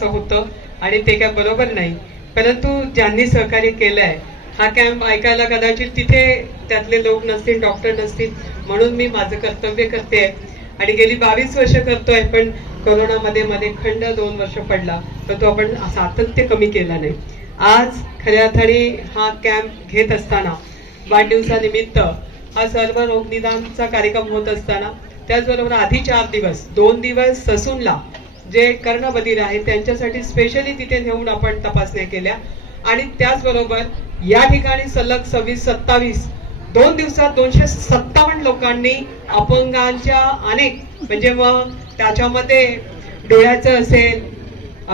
असं होतं आणि ते काय बरोबर नाही. परंतु ज्यांनी सहकार्य केलंय हा कॅम्प ऐकायला कदाचित तिथे त्यातले लोक नसतील डॉक्टर नसतील म्हणून मी माझं कर्तव्य करते आणि गेली बावीस वर्ष करतोय पण कोरोनामध्ये मध्ये खंड दोन वर्ष पडला तर तो आपण सातत्य कमी केला नाही. आज खऱ्या अर्थाने हा कॅम्प घेत असताना वाढदिवसानिमित्त हा सर्व रोगनिदानचा कार्यक्रम होत असताना त्याचबरोबर आधी चार दिवस दोन दिवस ससूनला जे कर्णबधीर आहेत त्यांच्यासाठी स्पेशली तिथे नेऊन आपण तपासण्या केल्या. आणि त्याचबरोबर या ठिकाणी सलग सव्वीस सत्तावीस दोन दिवसात दोनशे सत्तावन्न लोकांनी अपंगांच्या अनेक म्हणजे मग त्याच्यामध्ये डोळ्याचं असेल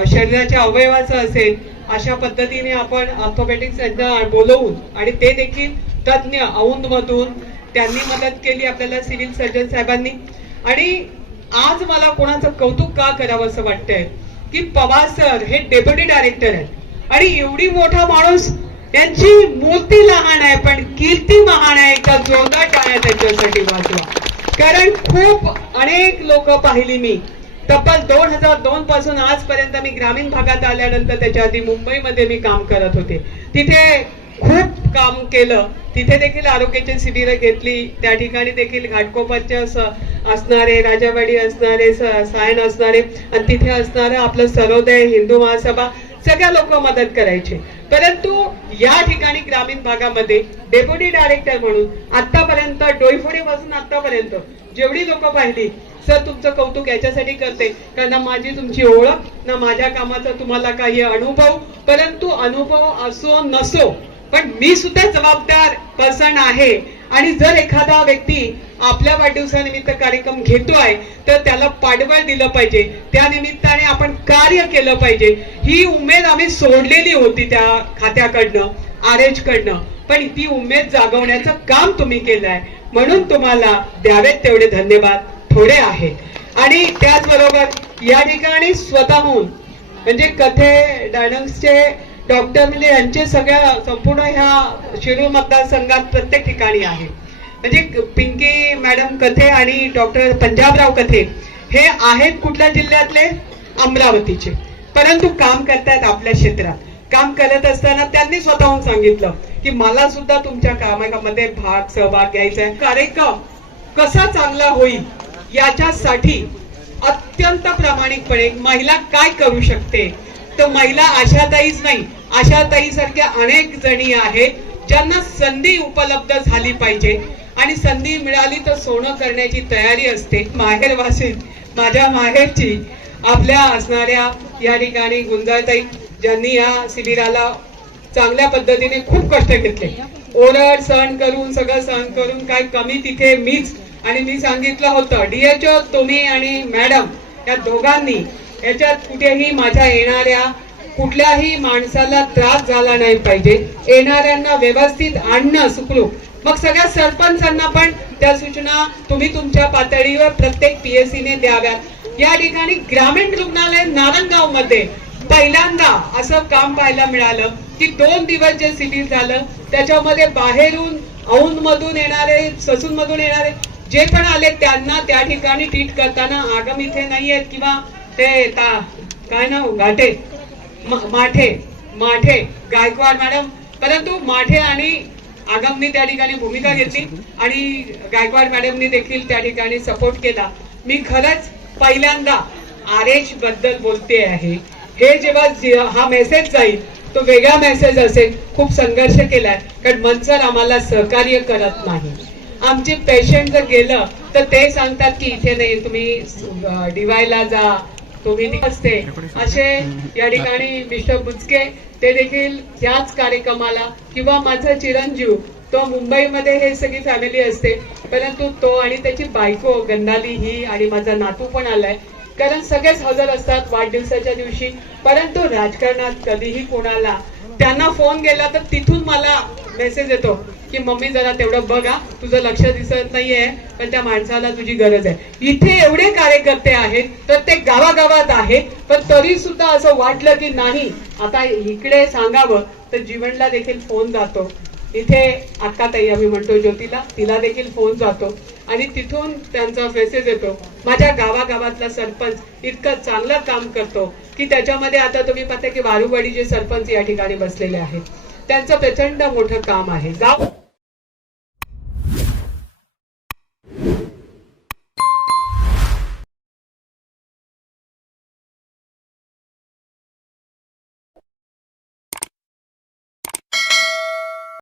शरीराच्या अवयवाचं असेल अशा पद्धतीने आपण ऑर्थोपेटिक्स यांना बोलवून आणि ते देखील तज्ज्ञ औंधमधून त्यांनी मदत केली आपल्याला सिव्हिल सर्जन साहेबांनी. आणि आज मला कोणाचं कौतुक का करावं असं वाटतंय? की पवार सर हे डेप्युटी डायरेक्टर आहेत. आणि एवढी मोठा माणूस त्यांची मूर्ती लहान आहे पण कीर्ती महान आहे एकदा जोरदार टाळ्या त्यांच्यासाठी वाजवा कारण खूप अनेक लोक पाहिली मी. तब्बल दोन हजार दोन पासून आजपर्यंत मी ग्रामीण भागात आल्यानंतर त्याच्या आधी मुंबईमध्ये मी काम करत होते. तिथे खूप काम केलं. तिथे देखील आरोग्याची शिबिरं घेतली. त्या ठिकाणी देखील घाटकोपरच्या असं असणारे राजावाडी असणारे सायन असणारे आणि तिथे असणारं आपलं सर्वोदय हिंदू महासभा सगळ्या लोक मदत करायचे. परंतु या ठिकाणी ग्रामीण भागामध्ये डेप्युटी डायरेक्टर म्हणून आतापर्यंत डोईफोडे पासून आतापर्यंत जेवढी लोक पाहिली सर तुमचं कौतुक याच्यासाठी करते. कारण ना माझी तुमची ओळख ना माझ्या कामाचा तुम्हाला काही अनुभव परंतु अनुभव असो नसो पण मी सुद्धा जबाबदार पर्सन आहे. आणि जर एखादा व्यक्ती आपल्या वाढदिवसानिमित्त कार्यक्रम घेतोय तर त्याला पाठबळ दिलं पाहिजे. त्या निमित्ताने आपण कार्य केलं पाहिजे. ही उमेद आम्ही सोडलेली होती त्या खात्याकडनं आर एच कडनं पण ती उमेद जागवण्याचं काम तुम्ही केलंय. म्हणून तुम्हाला द्यावेत तेवढे धन्यवाद. थोडे आहेत. आणि त्याचबरोबर या ठिकाणी स्वतःहून म्हणजे कथे डायनॉक्सचे डॉक्टर मिले यांचे सगळ्या संपूर्ण ह्या शिरूर मतदारसंघात प्रत्येक ठिकाणी आहे. म्हणजे पिंकी मॅडम कथे आणि डॉक्टर पंजाबराव कथे हे आहेत कुठल्या जिल्ह्यातले? अमरावतीचे. परंतु काम करतायत आपल्या क्षेत्रात. काम करत असताना त्यांनी स्वतःहून सांगितलं की मला सुद्धा तुमच्या कामामध्ये भाग सहभाग घ्यायचा आहे. कार्यक्रम कसा चांगला होईल? याच्यासाठी अत्यंत प्रामाणिकपणे महिला काय करू शकते? तर महिला आशाताईच नाही. अशा सारख्या अनेक जणी आहेत ज्यांना संधी उपलब्ध झाली पाहिजे. आणि संधी मिळाली तर सोनं करण्याची तयारी असते. माहेरवासी माझ्या माहेरची आपल्या असणाऱ्या या ठिकाणी गुंजाळताई ज्यांनी या शिबिराला चांगल्या पद्धतीने खूप कष्ट घेतले. ओरड सहन करून सगळं सहन करून काय कमी तिथे मीच आणि मी सांगितलं होतं डीएचओ तुम्ही आणि मॅडम या दोघांनी याच्यात कुठेही माझ्या येणाऱ्या कुठल्याही माणसाला त्रास झाला नाही पाहिजे. येणाऱ्यांना व्यवस्थित आणणं सुखरूप. मग सगळ्या सरपंचांना पण त्या सूचना तुम्ही तुमच्या पातळीवर प्रत्येक पीएससी ने द्याव्यात. या ठिकाणी ग्रामीण रुग्णालय नारायणगावमध्ये पहिल्यांदा असं काम पाहायला मिळालं की दोन दिवस जे शिबिर झालं त्याच्यामध्ये बाहेरून औंध मधून येणारे ससून मधून येणारे जे पण आले त्यांना त्या ठिकाणी ट्रीट करताना आगम इथे नाही आहेत किंवा ते काय ना घाटे माठे माठे गायकवाड मॅडम. परंतु माठे आणि आगमनी त्या ठिकाणी भूमिका घेतली आणि गायकवाड मॅडमनी देखील त्या ठिकाणी सपोर्ट केला. मी खरंच पहिल्यांदा आर एच बद्दल बोलते आहे. हे जेव्हा हा मेसेज जाईल तो वेगळा मेसेज असेल खूप संघर्ष केलाय कारण मनसर आम्हाला सहकार्य करत नाही. आमचे पेशंट जर गेलं तर ते सांगतात की इथे नाही तुम्ही डिवायला जा तुम्ही असते असे या ठिकाणी मिस्टर बुचके ते देखील याच कार्यक्रमाला किंवा माझा चिरंजीव तो मुंबईमध्ये हे सगळी फॅमिली असते परंतु तो आणि त्याची बायको गंधाली ही आणि माझा नातू पण आलाय. कारण सगळेच हजर असतात वाढदिवसाच्या दिवशी परंतु राजकारणात कधीही कोणाला त्यांना फोन गेला तर तिथून मला मेसेज येतो की मम्मी जरा तेवढं बघा. तुझं लक्ष दिसत नाहीये पण त्या माणसाला तुझी गरज आहे. इथे एवढे कार्यकर्ते आहेत प्रत्येक गावागावात आहेत पण तरी सुद्धा असं वाटलं की नाही आता इकडे सांगावं. तर जीवनला देखील फोन जातो. इथे अक्का ताई आम्ही म्हणतो ज्योतीला तिला देखील फोन जातो. आणि तिथून त्यांचा मेसेज येतो. माझ्या गावागावातला सरपंच इतकं चांगलं काम करतो की त्याच्यामध्ये आता तुम्ही पाहता की वारुवाडीचे सरपंच या ठिकाणी बसलेले आहेत. त्यांचं प्रचंड मोठं काम आहे. गाव